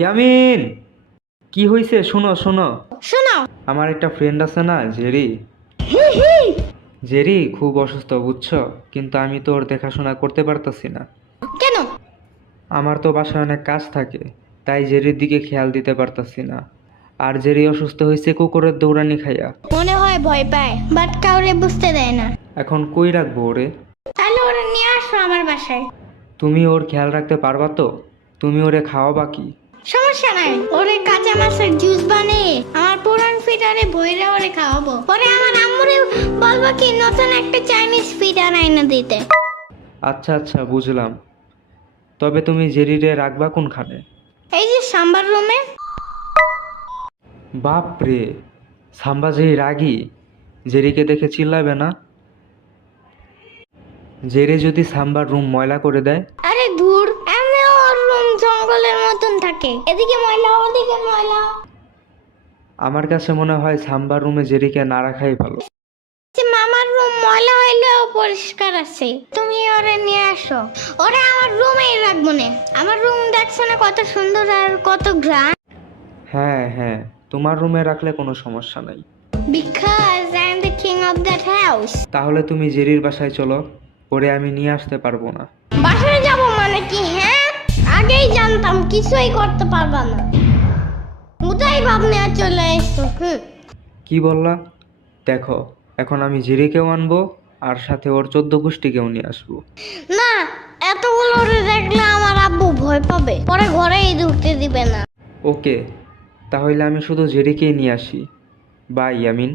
ইয়ামিন, কি হয়েছে? শোনো শোনো, শোনো। আমার একটা ফ্রেন্ড আছে না, জেরি। জেরি খুব অসুস্থ বুঝছো, কিন্তু আমি তো ওর দেখাশোনা করতে পারতাছি না। কেন? আমার তো বাসায় অনেক কাজ থাকে, তাই জেরির দিকে খেয়াল দিতে পারতাছি না। আর জেরি অসুস্থ হয়েছে কুকুরের দৌড়ানি খাইয়া। মনে হয় ভয় পায়, বাট কাউরে বুঝতে দেয় না। এখন কই রাখবো ওরে? তাহলে ওরা নিয়ে আসো আমার বাসায়। তুমি ওর খেয়াল রাখতে পারবা তো? তুমি ওরে খাওয়াবা কি? সমস্যা নাই, ওরে কাঁচা মাছের জুস বানিয়ে আমার পুরান ফিটারে বইরে ওরে খাওয়াবো। পরে আমার আম্মুরে বলবো কি নতুন একটা চাইনিজ ফিটার আইনা দিতে। আচ্ছা আচ্ছা, বুঝলাম। তবে তুমি জেরিরে রাখবা কোনখানে? এই যে সাম্বার রুমে। বাপ রে, সাম্বা যে রাগী, জেরিকে দেখে চিল্লাবে না? জেরি যদি সাম্বার রুম ময়লা করে দেয়? আরে ধুর, এমনি ওর রুম জঙ্গলের মতন থাকে, এদিকে ময়লা ওদিকে ময়লা। আমার কাছে মনে হয় সাম্বার রুমে জেরিকে না রাখাই ভালো। যে মামার রুম ময়লা হইলেও পরিষ্কার আছে, তুমি ওরে নিয়ে আসো। ওরে আমার রুমেই রাখবো না। আমার রুম দেখছো না কত সুন্দর আর কত গ্রান্ড। হ্যাঁ হ্যাঁ, তোমার রুমে রাখলে কোনো সমস্যা নাই। Because I am the king of that house. তাহলে তুমি জেরির বাসায় চলো, ওরে আমি নিয়ে আসতে পারবো না। বাসায় যাব মানে কি? হ্যাঁ, আগেই জানতাম কিছুই করতে পারবা না। উদাই ভাবনে চলে এসছো। কি বললা? দেখো, এখন আমি জেরিকেও আনবো, আর সাথে ওর 14 গোষ্ঠীকেও নিয়ে আসবো। না, এতগুলো ওরে দেখলে আমার আব্বু ভয় পাবে, পরে ঘরেই ঢুকতে দিবে না। ওকে, তাহলে আমি শুধু জেরিকেই নিয়ে আসি। বাই ইয়ামিন।